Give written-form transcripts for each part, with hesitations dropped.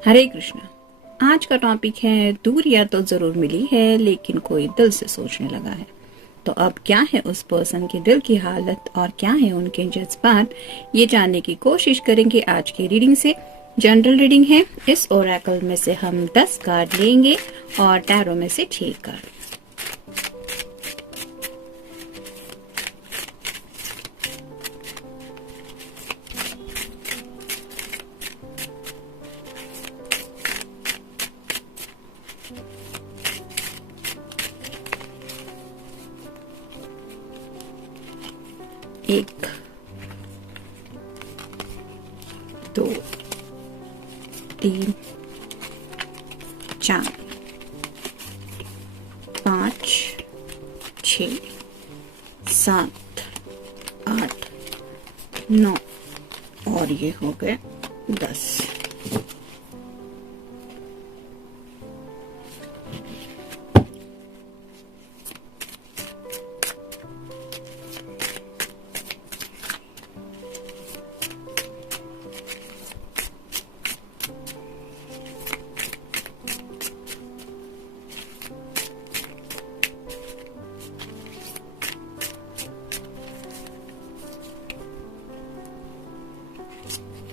हरे कृष्णा। आज का टॉपिक है दूरियां तो जरूर मिली है लेकिन कोई दिल से सोचने लगा है। तो अब क्या है उस पर्सन के दिल की हालत और क्या है उनके जज्बात, ये जानने की कोशिश करेंगे आज की रीडिंग से। जनरल रीडिंग है। इस ओरेकल में से हम 10 कार्ड लेंगे और टैरो में से 6 कार्ड। एक, दो, तीन, चार, 5, 6, 7, 8, 9 और ये हो गए 10।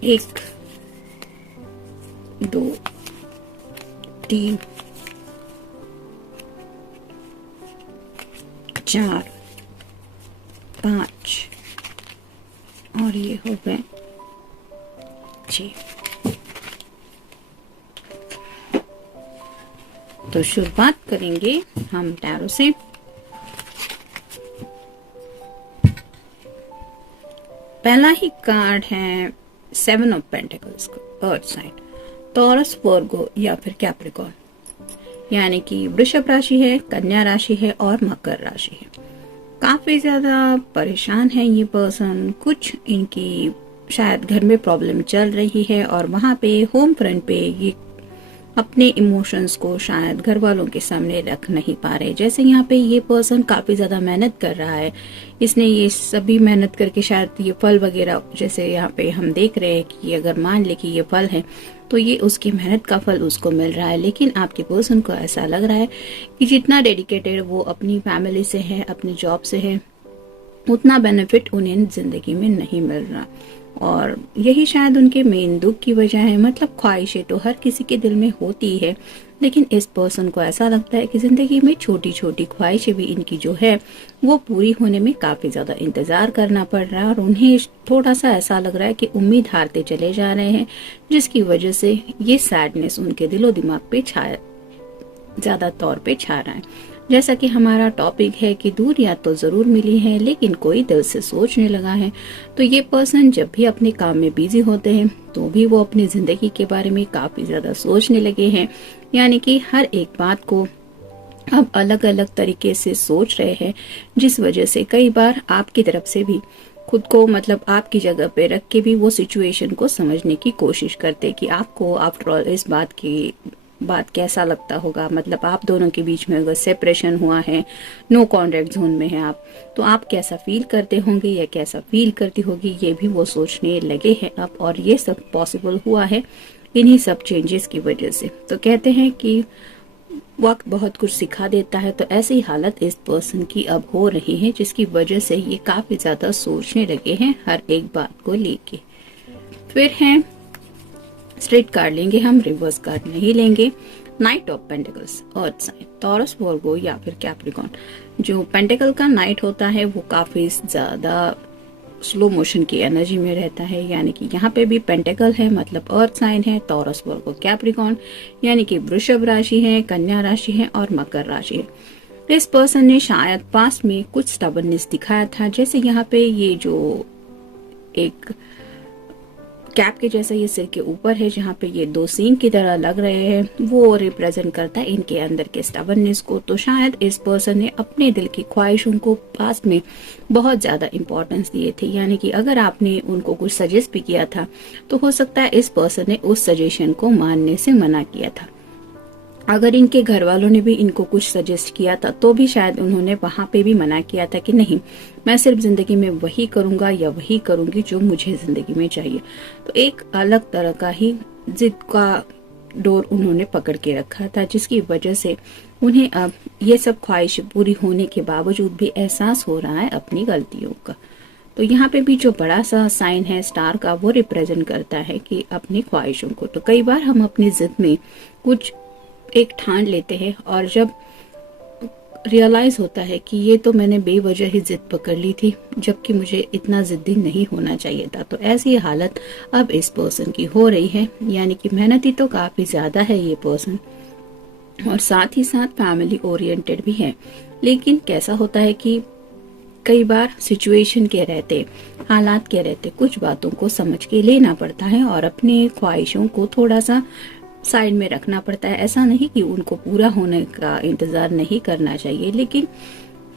एक, दो, तीन, चार, 5 और ये हो गए 6। तो शुरुआत करेंगे हम टैरो से। पहला ही कार्ड है 7 ऑफ पेंटिकल्स का अर्थ साइन, टॉरस, वर्गो या फिर कैप्रिकॉर्न, यानी कि वृषभ राशि है, कन्या राशि है और मकर राशि है। काफी ज्यादा परेशान है ये पर्सन। कुछ इनकी शायद घर में प्रॉब्लम चल रही है और वहां पे होम फ्रंट पे ये अपने इमोशंस को शायद घर वालों के सामने रख नहीं पा रहे। जैसे यहाँ पे ये पर्सन काफी ज्यादा मेहनत कर रहा है, इसने ये सभी मेहनत करके शायद ये फल वगैरह, जैसे यहाँ पे हम देख रहे हैं कि अगर मान ले कि ये फल है तो ये उसकी मेहनत का फल उसको मिल रहा है। लेकिन आपके पर्सन को ऐसा लग रहा है कि जितना डेडिकेटेड वो अपनी फैमिली से है, अपनी जॉब से है, उतना बेनिफिट उन्हें जिंदगी में नहीं मिल रहा और यही शायद उनके मेन दुख की वजह है। मतलब ख्वाहिशें तो हर किसी के दिल में होती है, लेकिन इस पर्सन को ऐसा लगता है कि जिंदगी में छोटी छोटी ख्वाहिशें भी इनकी जो है वो पूरी होने में काफी ज्यादा इंतजार करना पड़ रहा है और उन्हें थोड़ा सा ऐसा लग रहा है कि उम्मीद हारते चले जा रहे हैं, जिसकी वजह से ये सैडनेस उनके दिलो दिमाग पे ज्यादा तौर पे छा रहा है। जैसा कि हमारा टॉपिक है कि दूरियां तो जरूर मिली है लेकिन कोई दिल से सोचने लगा है। तो ये पर्सन जब भी अपने काम में बिजी होते हैं तो भी वो अपनी जिंदगी के बारे में काफी ज्यादा सोचने लगे हैं, यानी कि हर एक बात को अब अलग अलग तरीके से सोच रहे हैं, जिस वजह से कई बार आपकी तरफ से भी खुद को, मतलब आपकी जगह पे रख के भी वो सिचुएशन को समझने की कोशिश करते कि आपको आफ्टर ऑल इस बात कैसा लगता होगा। मतलब आप दोनों के बीच में अगर सेपरेशन हुआ है, नो कॉन्टैक्ट जोन में है आप, तो आप कैसा फील करते होंगे या कैसा फील करती होगी, ये भी वो सोचने लगे हैं अब। और ये सब पॉसिबल हुआ है इन्हीं सब चेंजेस की वजह से। तो कहते हैं कि वक्त बहुत कुछ सिखा देता है, तो ऐसी हालत इस पर्सन की अब हो रही है, जिसकी वजह से ये काफी ज्यादा सोचने लगे हैं हर एक बात को लेके। फिर है स्ट्रेट कार्ड लेंगे हम, रिवर्स कार्ड नहीं लेंगे। Knight of pentacles earth sign, Taurus, Virgo या फिर कैप्रिकॉर्न। जो पेंटिकल का नाइट होता है वो काफी ज्यादा स्लो मोशन की एनर्जी में रहता है, यानी कि यहाँ पे भी पेंटिकल है, मतलब अर्थ साइन है, टॉरस, वर्गो, कैप्रिकॉर्न, यानी कि वृषभ राशि है, कन्या राशि है और मकर राशि है। इस पर्सन ने शायद पास्ट में कुछ स्टबर्ननेस दिखाया था। जैसे यहाँ पे ये जो एक कैप के जैसा ये सिर के ऊपर है, जहाँ पे ये 2 सींग की तरह लग रहे हैं, वो रिप्रेजेंट करता है इनके अंदर के स्टबर्ननेस को। तो शायद इस पर्सन ने अपने दिल की ख्वाहिशों को पास्ट में बहुत ज्यादा इंपॉर्टेंस दिए थे, यानी कि अगर आपने उनको कुछ सजेस्ट भी किया था तो हो सकता है इस पर्सन ने उस सजेशन को मानने से मना किया था। अगर इनके घर वालों ने भी इनको कुछ सजेस्ट किया था तो भी शायद उन्होंने वहां पे भी मना किया था कि नहीं, मैं सिर्फ जिंदगी में वही करूंगा या वही करूंगी जो मुझे जिंदगी में चाहिए। तो एक अलग तरह का ही जिद का डोर उन्होंने पकड़ के रखा था, जिसकी वजह से उन्हें अब ये सब ख्वाहिशें पूरी होने के बावजूद भी एहसास हो रहा है अपनी गलतियों का। तो यहाँ पे भी जो बड़ा सा साइन है स्टार का, वो रिप्रेजेंट करता है कि अपनी ख्वाहिशों को। तो कई बार हम अपनी जिद में कुछ एक ठान लेते हैं और जब रियलाइज होता है कि ये तो मैंने बेवजह ही जिद पकड़ ली थी, जबकि मुझे इतना जिद्दी नहीं होना चाहिए था। तो ऐसी हालत अब इस पर्सन की हो रही है, यानी कि मेहनती तो काफी ज्यादा है ये पर्सन और साथ ही साथ फैमिली ओरिएंटेड भी है। लेकिन कैसा होता है कि कई बार सिचुएशन के रहते, हालात के रहते कुछ बातों को समझ के लेना पड़ता है और अपनी ख्वाहिशों को थोड़ा सा साइड में रखना पड़ता है। ऐसा नहीं कि उनको पूरा होने का इंतजार नहीं करना चाहिए, लेकिन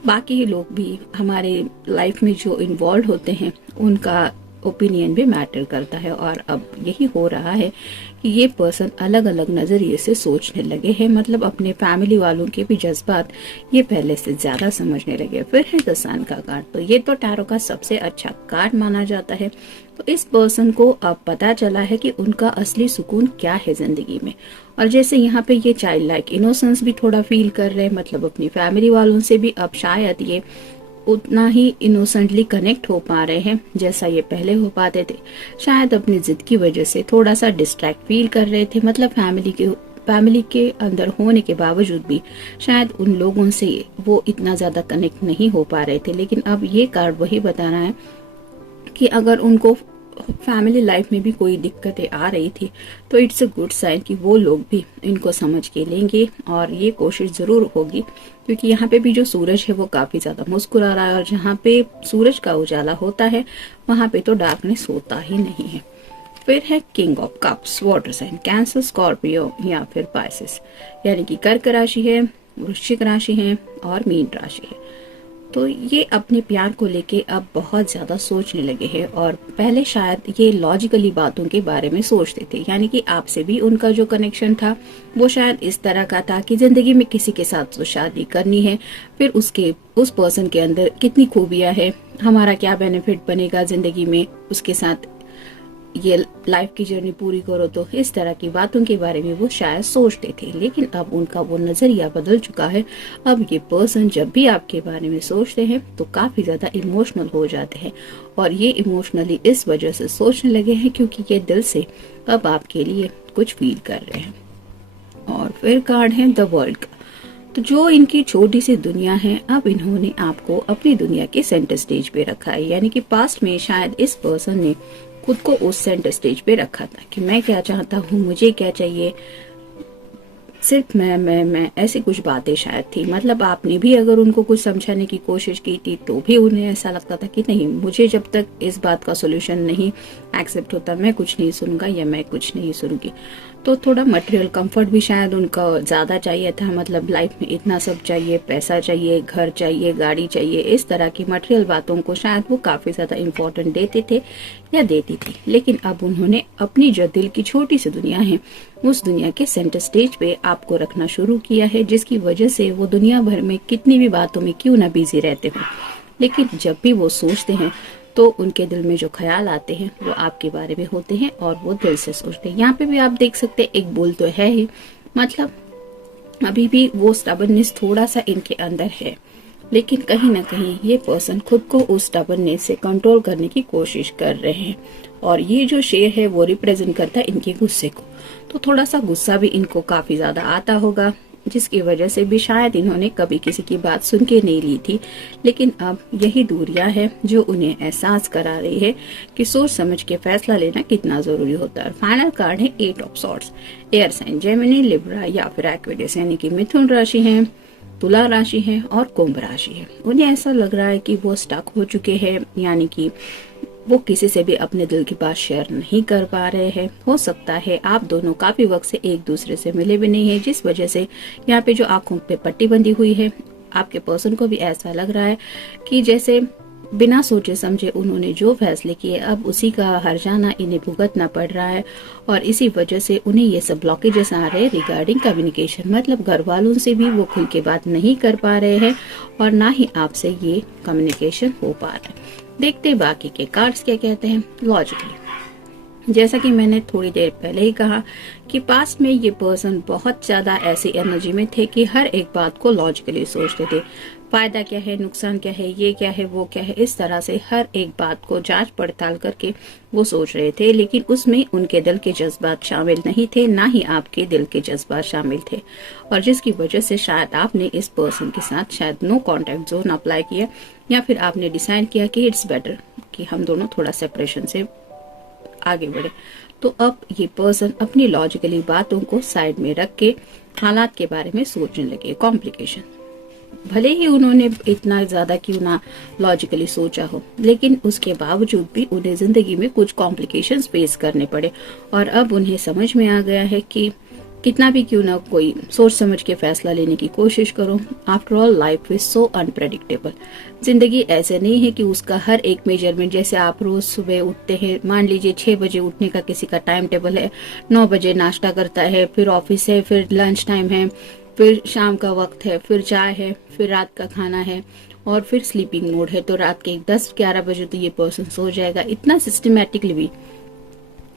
बाकी लोग भी हमारे लाइफ में जो इन्वॉल्व होते हैं उनका ओपिनियन भी मैटर करता है। और अब यही हो रहा है कि ये पर्सन अलग अलग नजरिए से सोचने लगे हैं, मतलब अपने फैमिली वालों के भी जज्बात ये पहले से ज्यादा समझने लगे। फिर है द सन का कार्ड, तो ये तो टैरो का सबसे अच्छा कार्ड माना जाता है। तो इस पर्सन को अब पता चला है कि उनका असली सुकून क्या है जिंदगी में। और जैसे यहाँ पे ये चाइल्ड लाइक इनोसेंस भी थोड़ा फील कर रहे हैं, मतलब अपनी फैमिली वालों से भी अब शायद ये उतना ही इनोसेंटली कनेक्ट हो पा रहे हैं जैसा ये पहले हो पाते थे। शायद अपनी जिद की वजह से थोड़ा सा डिस्ट्रैक्ट फील कर रहे थे, मतलब फैमिली के अंदर होने के बावजूद भी शायद उन लोगों से वो इतना ज्यादा कनेक्ट नहीं हो पा रहे थे। लेकिन अब ये कार्ड वही बता रहा है कि अगर उनको फैमिली लाइफ में भी कोई दिक्कतें आ रही थी तो इट्स अ गुड साइन कि वो लोग भी इनको समझ के लेंगे और ये कोशिश जरूर होगी, क्योंकि यहाँ पे भी जो सूरज है वो काफी ज्यादा मुस्कुरा रहा है और जहाँ पे सूरज का उजाला होता है वहां पे तो डार्कनेस होता ही नहीं है। फिर है king of cups, water sign, cancer, Scorpio या फिर पाइसेस, यानी कि कर्क राशि है, वृश्चिक राशि है और मीन राशि है। तो ये अपने प्यार को लेके अब बहुत ज्यादा सोचने लगे हैं और पहले शायद ये लॉजिकली बातों के बारे में सोचते थे, यानी कि आपसे भी उनका जो कनेक्शन था वो शायद इस तरह का था कि जिंदगी में किसी के साथ तो शादी करनी है, फिर उस पर्सन के अंदर कितनी खूबियां है, हमारा क्या बेनिफिट बनेगा जिंदगी में, उसके साथ ये लाइफ की जर्नी पूरी करो। तो इस तरह की बातों के बारे में वो शायद सोचते थे, लेकिन अब उनका वो नजरिया बदल चुका है। अब ये पर्सन जब भी आपके बारे में सोचते हैं तो काफी ज्यादा इमोशनल हो जाते हैं और ये इमोशनली इस वजह से सोचने लगे हैं क्योंकि ये दिल से अब आपके लिए कुछ फील कर रहे हैं। और फिर कार्ड है द वर्ल्ड का, तो जो इनकी छोटी सी दुनिया है अब इन्होंने आपको अपनी दुनिया के सेंटर स्टेज पे रखा है, यानी कि पास्ट में शायद इस पर्सन ने खुद को उस सेंटर स्टेज पे रखा था कि मैं क्या चाहता हूँ, मुझे क्या चाहिए, सिर्फ मैं ऐसी कुछ बातें शायद थी। मतलब आपने भी अगर उनको कुछ समझाने की कोशिश की थी तो भी उन्हें ऐसा लगता था कि नहीं, मुझे जब तक इस बात का सोल्यूशन नहीं एक्सेप्ट होता मैं कुछ नहीं सुनूंगा या मैं कुछ नहीं सुनूंगी। तो थोड़ा मटेरियल कंफर्ट भी शायद उनका ज्यादा चाहिए था, मतलब लाइफ में इतना सब चाहिए, पैसा चाहिए, घर चाहिए, गाड़ी चाहिए, इस तरह की मटेरियल बातों को शायद वो काफी ज्यादा इम्पोर्टेंट देते थे या देती थी। लेकिन अब उन्होंने अपनी जो दिल की छोटी सी दुनिया है उस दुनिया के सेंटर स्टेज पे आपको रखना शुरू किया है, जिसकी वजह से वो दुनिया भर में कितनी भी बातों में क्यों ना बिजी रहते हो, लेकिन जब भी वो सोचते हैं तो उनके दिल में जो ख्याल आते हैं वो आपके बारे में होते हैं और वो दिल से सोचते हैं। यहाँ पे भी आप देख सकते हैं एक बोल तो है ही, मतलब अभी भी वो स्टबर्ननेस थोड़ा सा इनके अंदर है, लेकिन कहीं ना कहीं ये पर्सन खुद को उस स्टबर्ननेस से कंट्रोल करने की कोशिश कर रहे हैं। और ये जो शेर है वो रिप्रेजेंट करता है इनके गुस्से को, तो थोड़ा सा गुस्सा भी इनको काफी ज्यादा आता होगा, जिसकी वजह से भी शायद इन्होंने कभी किसी की बात सुन के नहीं ली थी। लेकिन अब यही दूरियां है जो उन्हें एहसास करा रही है कि सोच समझ के फैसला लेना कितना जरूरी होता है। फाइनल कार्ड है 8 of swords, air sign, Gemini, Libra या फिर एक्वेरियस, यानी कि मिथुन राशि है, तुला राशि है और कुंभ राशि है। उन्हें ऐसा लग रहा है कि वो स्टक हो चुके हैं, यानी कि वो किसी से भी अपने दिल की बात शेयर नहीं कर पा रहे हैं। हो सकता है आप दोनों काफी वक्त से एक दूसरे से मिले भी नहीं है, जिस वजह से यहाँ पे जो आंखों पे पट्टी बंधी हुई है आपके पर्सन को भी ऐसा लग रहा है कि जैसे बिना सोचे समझे उन्होंने जो फैसले किए अब उसी का हर्जाना इन्हें भुगतना पड़ रहा है। और इसी वजह से उन्हें ये सब ब्लॉकेजेस आ रहे हैं रिगार्डिंग कम्युनिकेशन, मतलब घर वालों से भी वो खुल के बात नहीं कर पा रहे हैं और ना ही आपसे ये कम्युनिकेशन हो पा रहा है। देखते बाकी के कार्ड्स क्या कहते हैं। लॉजिकली जैसा कि मैंने थोड़ी देर पहले ही कहा कि पास्ट में ये पर्सन बहुत ज्यादा ऐसी एनर्जी में थे कि हर एक बात को लॉजिकली सोचते थे। फायदा क्या है, नुकसान क्या है, ये क्या है, वो क्या है, इस तरह से हर एक बात को जांच पड़ताल करके वो सोच रहे थे। लेकिन उसमें उनके दिल के जज्बात शामिल नहीं थे, ना ही आपके दिल के जज्बात शामिल थे, और जिसकी वजह से शायद आपने इस पर्सन के साथ शायद नो कॉन्टेक्ट जोन अप्लाई किया, या फिर आपने डिसाइड किया कि इट्स बेटर कि हम दोनों थोड़ा सेपरेशन से आगे बढ़े। तो अब ये पर्सन अपनी लॉजिकली बातों को साइड में रख के हालात के बारे में सोचने लगे। कॉम्प्लिकेशन, भले ही उन्होंने इतना ज्यादा क्यों ना लॉजिकली सोचा हो, लेकिन उसके बावजूद भी उन्हें जिंदगी में कुछ कॉम्प्लिकेशंस फेस करने पड़े। और अब उन्हें समझ में आ गया है कि कितना भी क्यों ना कोई सोच समझ के फैसला लेने की कोशिश करो, after all life is so unpredictable. जिंदगी ऐसे नहीं है कि उसका हर एक मेजरमेंट, जैसे आप रोज सुबह उठते हैं, मान लीजिए 6 बजे उठने का किसी का टाइम टेबल है, 9 बजे नाश्ता करता है, फिर ऑफिस है, फिर लंच टाइम है, फिर शाम का वक्त है, फिर चाय है, फिर रात का खाना है, और फिर स्लीपिंग मोड है। तो रात के 10-11 बजे तो ये पर्सन सो जाएगा। इतना सिस्टमेटिकली भी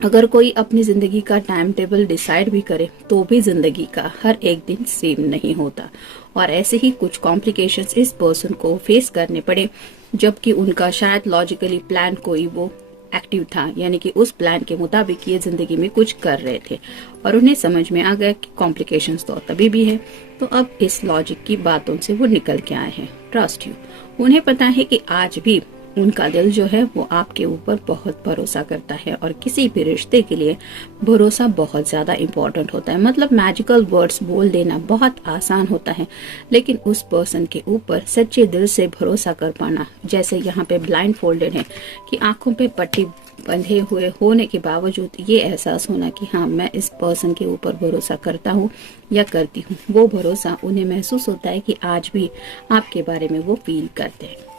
अगर कोई अपनी जिंदगी का टाइम टेबल डिसाइड भी करे तो भी जिंदगी का हर एक दिन सेम नहीं होता। और ऐसे ही कुछ कॉम्प्लिकेशंस इस पर्सन को फेस करने पड़े, जबकि उनका शायद लॉजिकली प्लान कोई वो एक्टिव था, यानी कि उस प्लान के मुताबिक ये जिंदगी में कुछ कर रहे थे, और उन्हें समझ में आ गया कि कॉम्प्लिकेशंस तो तभी भी है। तो अब इस लॉजिक की बातों से वो निकल के आए हैं। Trust you. उन्हें पता है कि आज भी उनका दिल जो है वो आपके ऊपर बहुत भरोसा करता है, और किसी भी रिश्ते के लिए भरोसा बहुत ज्यादा इम्पोर्टेंट होता है। मतलब मैजिकल वर्ड्स बोल देना बहुत आसान होता है, लेकिन उस पर्सन के ऊपर सच्चे दिल से भरोसा कर पाना, जैसे यहाँ पे ब्लाइंड फोल्डेड है कि आंखों पे पट्टी बंधे हुए होने के बावजूद ये एहसास होना कि हाँ, मैं इस पर्सन के ऊपर भरोसा करता हूँ या करती हूँ, वो भरोसा उन्हें महसूस होता है कि आज भी आपके बारे में वो फील करते हैं।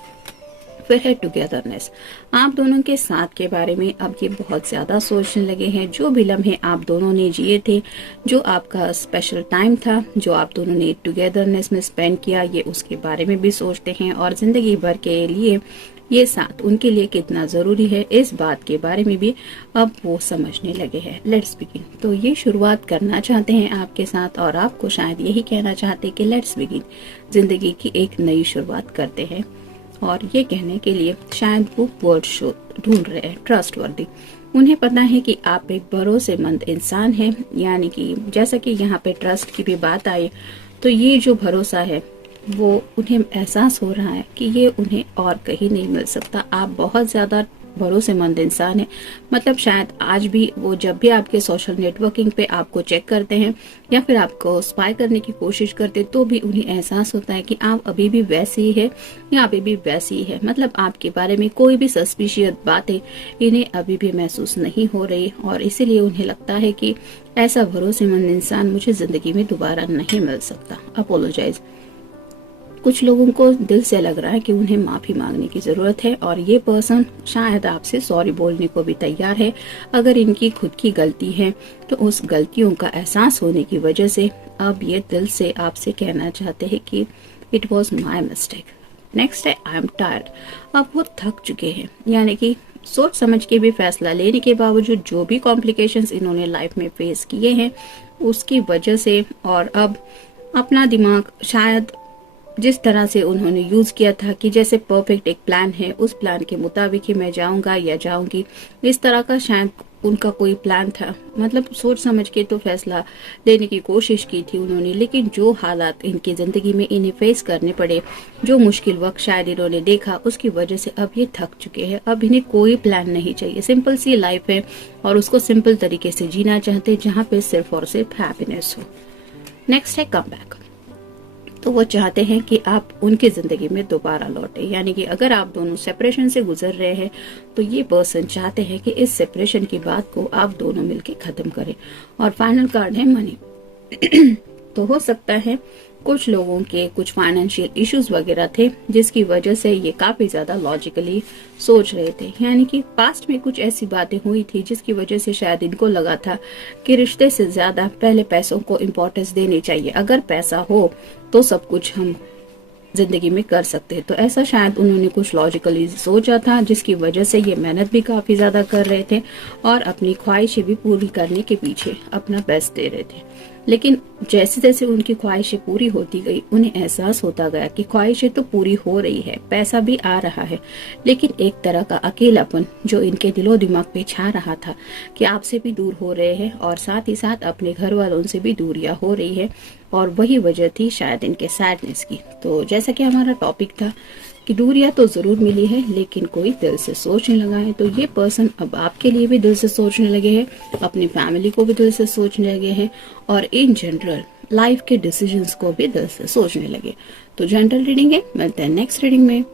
फिर है टुगेदरनेस। आप दोनों के साथ के बारे में अब ये बहुत ज्यादा सोचने लगे हैं। जो भी लम्हे आप दोनों ने जिए थे, जो आपका स्पेशल टाइम था, जो आप दोनों ने टुगेदरनेस में स्पेंड किया, ये उसके बारे में भी सोचते हैं, और जिंदगी भर के लिए ये साथ उनके लिए कितना जरूरी है, इस बात के बारे में भी अब वो समझने लगे हैं। Let's begin. तो ये शुरुआत करना चाहते हैं आपके साथ, और आपको शायद यही कहना चाहते कि लेट्स बिगिन, जिंदगी की एक नई शुरुआत करते हैं। और ये कहने के लिए शायद वो वर्ड ढूंढ रहे हैं, ट्रस्टवर्दी। उन्हें पता है कि आप एक भरोसेमंद इंसान हैं, यानी कि जैसा कि यहाँ पे ट्रस्ट की भी बात आई, तो ये जो भरोसा है वो उन्हें एहसास हो रहा है कि ये उन्हें और कहीं नहीं मिल सकता। आप बहुत ज्यादा भरोसेमंद इंसान है। मतलब शायद आज भी वो जब भी आपके सोशल नेटवर्किंग पे आपको चेक करते हैं या फिर आपको स्पाई करने की कोशिश करते, तो भी उन्हें एहसास होता है कि आप अभी भी वैसे ही है या अभी भी वैसी ही है। मतलब आपके बारे में कोई भी सस्पिशियस बातें इन्हें अभी भी महसूस नहीं हो रही, और इसीलिए उन्हें लगता है कि ऐसा भरोसेमंद इंसान मुझे जिंदगी में दोबारा नहीं मिल सकता। अपोलोजाइज। कुछ लोगों को दिल से लग रहा है कि उन्हें माफी मांगने की जरूरत है, और ये पर्सन शायद आपसे सॉरी बोलने को भी तैयार है। अगर इनकी खुद की गलती है तो उस गलतियों का एहसास होने की वजह से अब ये दिल से आपसे कहना चाहते हैं कि it was my mistake. Next है आई एम टायर्ड। अब वो थक चुके हैं, यानी कि सोच समझ के भी फैसला लेने के बावजूद जो भी कॉम्प्लिकेशंस इन्होंने लाइफ में फेस किए हैं उसकी वजह से, और अब अपना दिमाग शायद जिस तरह से उन्होंने यूज किया था कि जैसे परफेक्ट एक प्लान है, उस प्लान के मुताबिक ही मैं जाऊंगा या जाऊंगी, इस तरह का शायद उनका कोई प्लान था। मतलब सोच समझ के तो फैसला लेने की कोशिश की थी उन्होंने, लेकिन जो हालात इनकी जिंदगी में इन्हें फेस करने पड़े, जो मुश्किल वक्त शायद इन्होंने देखा, उसकी वजह से अब ये थक चुके हैं। अब इन्हें कोई प्लान नहीं चाहिए, सिंपल सी लाइफ है और उसको सिंपल तरीके से जीना चाहते, जहाँ पे सिर्फ और सिर्फ हैप्पीनेस हो। नेक्स्ट है कम बैक। तो वो चाहते हैं कि आप उनकी जिंदगी में दोबारा लौटे, यानी कि अगर आप दोनों सेपरेशन से गुजर रहे हैं तो ये पर्सन चाहते हैं कि इस सेपरेशन की बात को आप दोनों मिलकर खत्म करें। और फाइनल कार्ड है मनी। तो हो सकता है कुछ लोगों के कुछ फाइनेंशियल इश्यूज वगैरह थे, जिसकी वजह से ये काफी ज्यादा लॉजिकली सोच रहे थे, यानी कि पास्ट में कुछ ऐसी बातें हुई थी जिसकी वजह से शायद इनको लगा था कि रिश्ते से ज्यादा पहले पैसों को इम्पोर्टेंस देनी चाहिए। अगर पैसा हो तो सब कुछ हम जिंदगी में कर सकते हैं। तो ऐसा शायद उन्होंने कुछ लॉजिकली सोचा था, जिसकी वजह से ये मेहनत भी काफी ज्यादा कर रहे थे और अपनी ख्वाहिशें भी पूरी करने के पीछे अपना बेस्ट दे रहे थे। लेकिन जैसे जैसे उनकी ख्वाहिशें पूरी होती गई, उन्हें एहसास होता गया कि ख्वाहिशें तो पूरी हो रही है, पैसा भी आ रहा है, लेकिन एक तरह का अकेलापन जो इनके दिलो दिमाग पे छा रहा था कि आपसे भी दूर हो रहे हैं और साथ ही साथ अपने घर वालों से भी दूरियां हो रही है, और वही वजह थी शायद इनके सैडनेस की। तो जैसा कि हमारा टॉपिक था कि दूरियां तो जरूर मिली है, लेकिन कोई दिल से सोचने लगा है। तो ये पर्सन अब आपके लिए भी दिल से सोचने लगे हैं, अपनी फैमिली को भी दिल से सोचने लगे हैं, और इन जनरल लाइफ के डिसीजंस को भी दिल से सोचने लगे। तो जनरल रीडिंग है, मिलते हैं नेक्स्ट रीडिंग में।